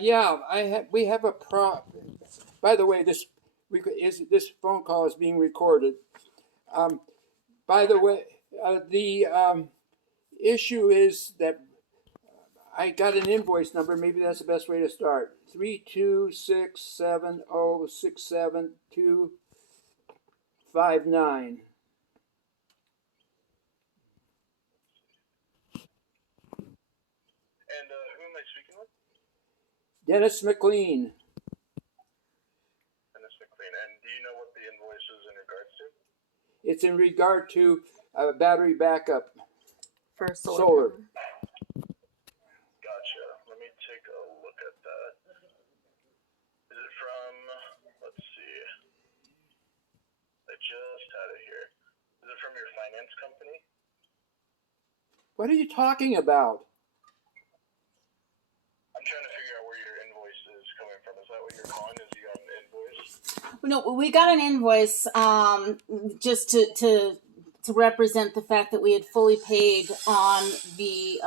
Yeah, we have a pro. By the way, this phone call is being recorded. Um, by the way, the issue is that I got an invoice number. Maybe that's the best way to start. 32670672259. And who am I speaking with? Dennis McLean. Dennis McLean. And do you know what the invoice is in regards to? It's in regard to battery backup For solar solar. panel. Gotcha. Let me take a look at that. Is it from, let's see, I just had it here. Is it from your finance company? What are you talking about? I'm trying to figure out where your invoice is coming from. Is that what you're calling? Is you got an invoice? No, we got an invoice just to represent the fact that we had fully paid on the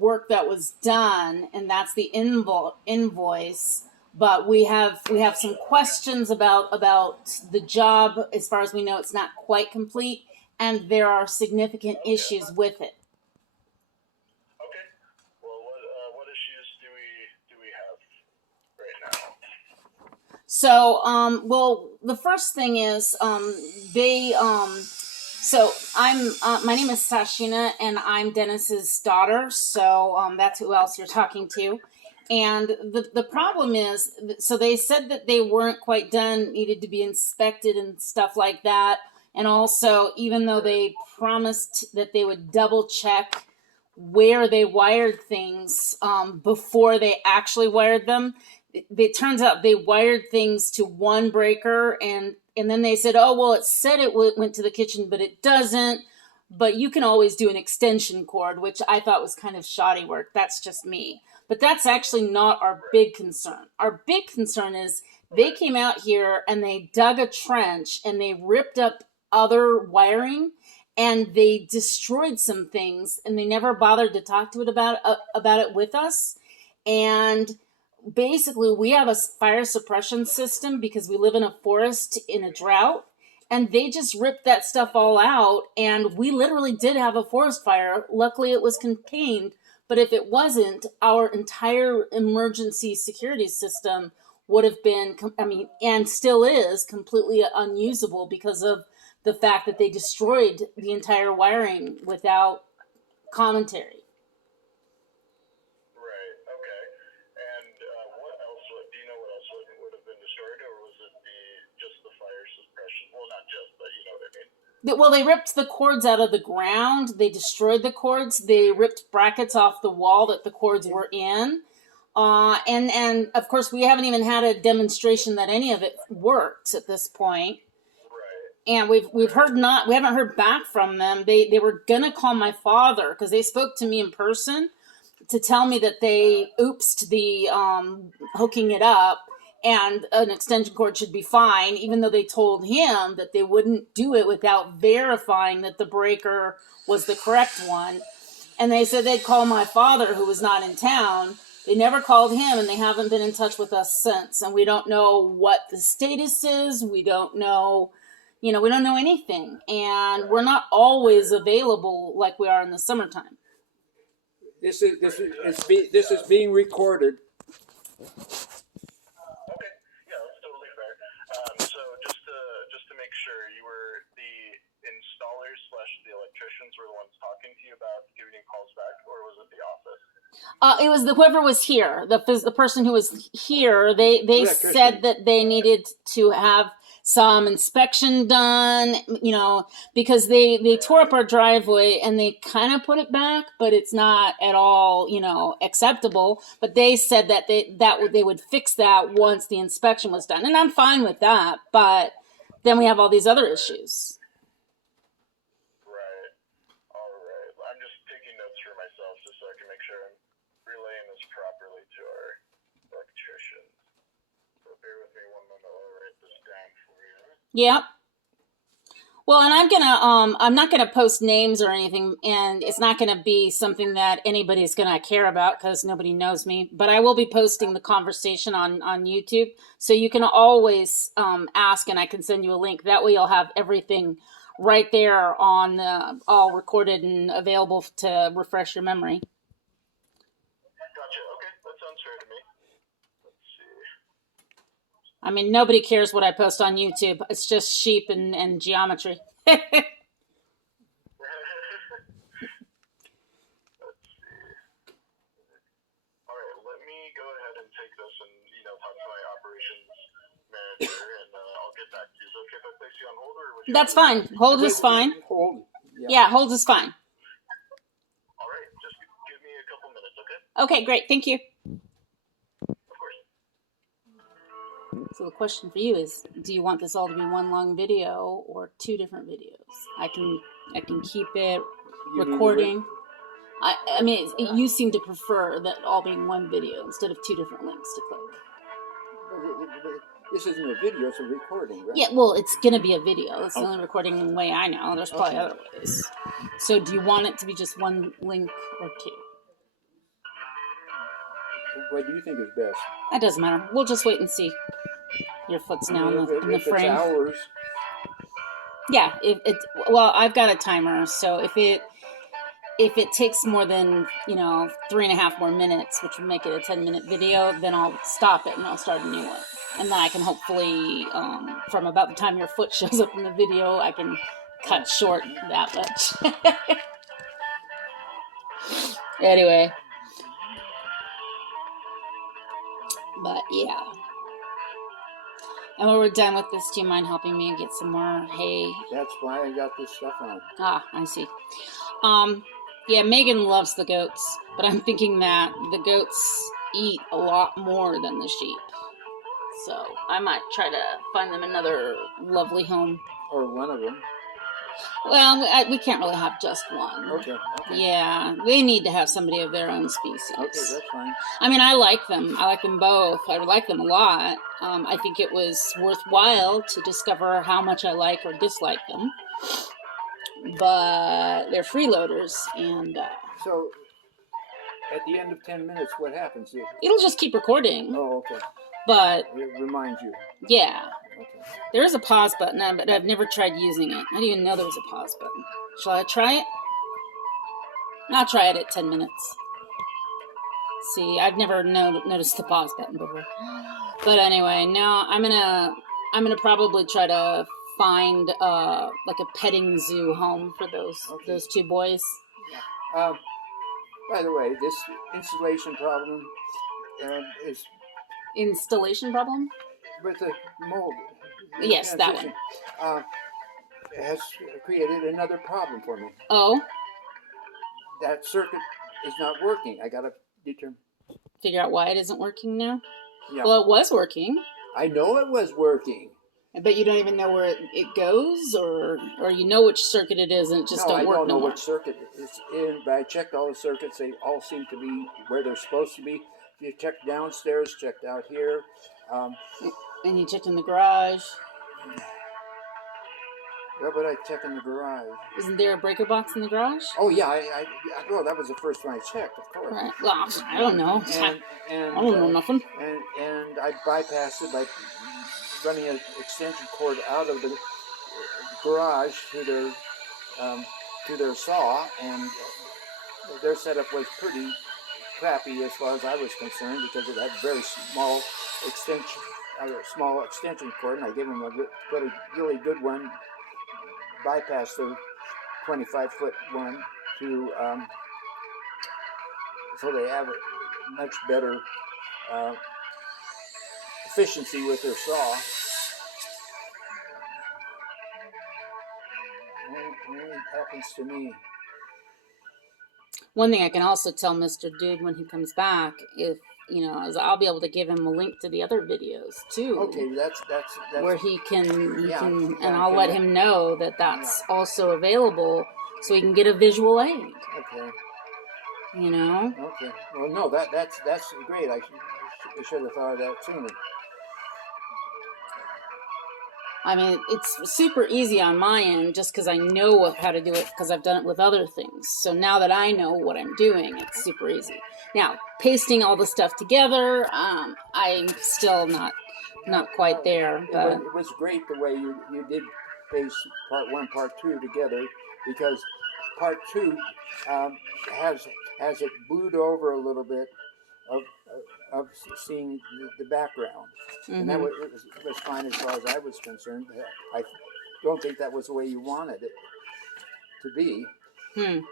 work that was done, and that's the invoice. But we have some questions about the job. As far as we know, it's not quite complete, and there are significant issues with it. Okay. Well, what issues do we have right now? So, well, the first thing is, so my name is Sashina, and I'm Dennis's daughter. So, that's who else you're talking to. And the problem is, so they said that they weren't quite done, needed to be inspected and stuff like that. And also, even though they promised that they would double check where they wired things before they actually wired them, it turns out they wired things to one breaker, and then they said, oh well, it said it went to the kitchen, but it doesn't. But you can always do an extension cord, which I thought was kind of shoddy work. That's just me. But that's actually not our big concern. Our big concern is they came out here and they dug a trench and they ripped up other wiring, and they destroyed some things, and they never bothered to talk to it about it with us. And basically, we have a fire suppression system because we live in a forest in a drought, and they just ripped that stuff all out, and we literally did have a forest fire. Luckily it was contained, but if it wasn't, our entire emergency security system would have been, I mean, and still is, completely unusable because of the fact that they destroyed the entire wiring without commentary. Right. Okay. And what else? Do you know what else would have been destroyed, or was it just the fire suppression? Well, not just, but you know what I mean. Well, they ripped the cords out of the ground. They destroyed the cords. They ripped brackets off the wall that the cords were in. And of course, we haven't even had a demonstration that any of it works at this point. Right. And we haven't heard back from them. They were gonna call my father because they spoke to me in person to tell me that they oopsed the hooking it up, and an extension cord should be fine, even though they told him that they wouldn't do it without verifying that the breaker was the correct one. And they said they'd call my father, who was not in town. They never called him, and they haven't been in touch with us since. And we don't know what the status is. We don't know, we don't know anything. And we're not always available like we are in the summertime. This is being recorded. Okay. Yeah, that's totally fair. So just to make sure, you were the installers slash the electricians were the ones talking to you about giving you calls back, or was it the office? It was whoever was here, the person who was here. They said that they needed to have some inspection done, because they tore up our driveway and they kind of put it back, but it's not at all, acceptable. But they said that they would fix that once the inspection was done, and I'm fine with that. But then we have all these other issues. Right. All right. I'm just taking notes for myself just so I can make sure I'm relaying this properly to our electrician. So bear with me one moment while I write this down for you. Yeah. Well, and I'm not gonna post names or anything, and it's not gonna be something that anybody's gonna care about because nobody knows me. But I will be posting the conversation on YouTube, so you can always ask, and I can send you a link. That way, you'll have everything right there on the all recorded and available to refresh your memory. Gotcha. Okay, that sounds fair to me. Let's see. I mean, nobody cares what I post on YouTube. It's just sheep and geometry. Let's see. All right, let me go ahead and take this and talk to my operations manager, and I'll get back to you. Is it okay if I place you on hold, or would you? That's fine. Hold is fine. Hold. Yeah, hold is fine. All right, just give me a couple minutes, okay? Okay, great. Thank you. Of course. So the question for you is, do you want this all to be one long video or two different videos? I can keep it recording. I mean, you seem to prefer that all being one video instead of two different links to click. This isn't a video, it's a recording, right? Yeah, well, it's going to be a video. It's the only recording way I know. There's probably other ways. So do you want it to be just one link or two? What do you think is best? That doesn't matter. We'll just wait and see. Your foot's now in the frame. It's hours. Yeah, well, I've got a timer, so if it takes more than 3.5 more minutes, which would make it a 10-minute video, then I'll stop it and I'll start a new one, and then I can hopefully from about the time your foot shows up in the video, I can cut short that much. Anyway, but yeah. And when we're done with this, do you mind helping me get some more hay? That's why I got this stuff on. Ah, I see. Yeah, Megan loves the goats, but I'm thinking that the goats eat a lot more than the sheep. So I might try to find them another lovely home. Or one of them. Well, we can't really have just one. Okay. Yeah, they need to have somebody of their own species. Okay, that's fine. I mean, I like them. I like them both. I like them a lot. I think it was worthwhile to discover how much I like or dislike them. But they're freeloaders, and so at the end of 10 minutes, what happens? It'll just keep recording. Oh, okay. But it reminds you. Yeah. Okay. There is a pause button, but I've never tried using it. I didn't even know there was a pause button. Shall I try it? I'll try it at 10 minutes. See, I've never noticed the pause button before. But anyway, now I'm gonna probably try to find like a petting zoo home for those two boys. By the way, this installation problem is installation problem with the mold. Yes, that one has created another problem for me. Oh, that circuit is not working. I gotta figure out why it isn't working now. Yeah. Well, it was working. I know it was working. But you don't even know where it goes, or you know which circuit it is, and it just don't work no more. I don't know which circuit it's in, but I checked all the circuits. They all seem to be where they're supposed to be. You checked downstairs, checked out here. And you checked in the garage. What would I check in the garage? Isn't there a breaker box in the garage? Oh, yeah. Well, that was the first one I checked, of course. Right. Well, I don't know. And I don't know nothing. And I bypassed it by running an extension cord out of the garage to their saw, and their setup was pretty crappy as far as I was concerned, because it had very small extension cord, and I gave them a really good one, bypassed the 25-foot one to so they have a much better efficiency with their saw. It happens to me. One thing I can also tell Mr. Dude when he comes back, is I'll be able to give him a link to the other videos too. Okay, that's where he can, and I'll let him know that that's also available, so he can get a visual aid. Okay. Okay. Well, no, that's great. I should have thought of that sooner. I mean, it's super easy on my end just because I know how to do it because I've done it with other things. So now that I know what I'm doing, it's super easy. Now, pasting all the stuff together, I'm still not quite there. But It was great the way you did base part 1, part 2 together, because part 2 has it blued over a little bit of seeing the background, and that was fine as far as I was concerned. I don't think that was the way you wanted it to be. And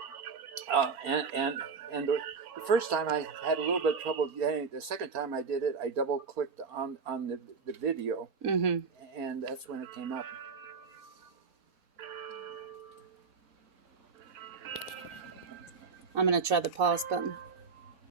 the first time I had a little bit of trouble getting it. The second time I did it, I double clicked on the video, and that's when it came up. I'm gonna try the pause button.